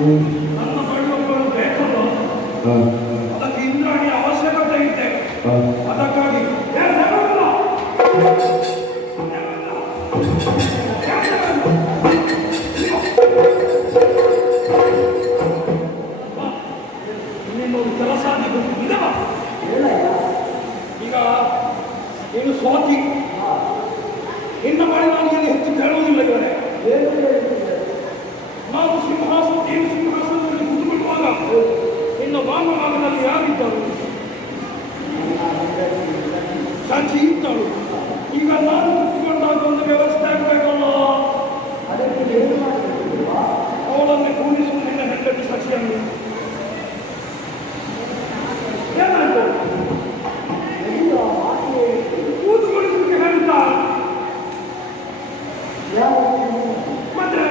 ನನ್ನ ಬಳಿ ಒಬ್ಬರು ಬೇಕಲ್ಲ, ಅದಕ್ಕೆ ಇಂದ್ರಾಣಿ ಅವಶ್ಯಕತೆ ಇದೆ. ಅದಕ್ಕಾಗಿ ಇನ್ನೊಂದು ಕೆಲಸ ಈಗ ನೀನು ಸ್ವಾತಿ, ಇನ್ನ ಬಳಿ ನಾನು ಏನು ಹೆಚ್ಚು ಕೇಳುವುದಿಲ್ಲ. ಇವರೇ ನಾವು ಸಿಂಹಾಸನದಲ್ಲಿ ಕುಳಿತುಕೊಳ್ಳುವಾಗ ಇನ್ನು ವಾಮಭಾಗದಲ್ಲಿ ಯಾರಿದ್ದರು? ಸಾಕ್ಷಿ ಇದ್ದಳು. ಈಗ ನಾನು ಕುಳಿತುಕೊಂಡಾಗ ಒಂದು ವ್ಯವಸ್ಥೆ ಆಗಬೇಕಲ್ಲ. ಅವಳನ್ನೇ ಕೂಡಿಸುವ ನಿನ್ನ ಹೆಂಡತಿ ಸಚಿಯನ್ನು ಏನಾಯ್ತು? ಕೂತುಕೊಳ್ಳಿಸಲಿಕ್ಕೆ ಹೇಳ್ತಾ ಮತ್ತೆ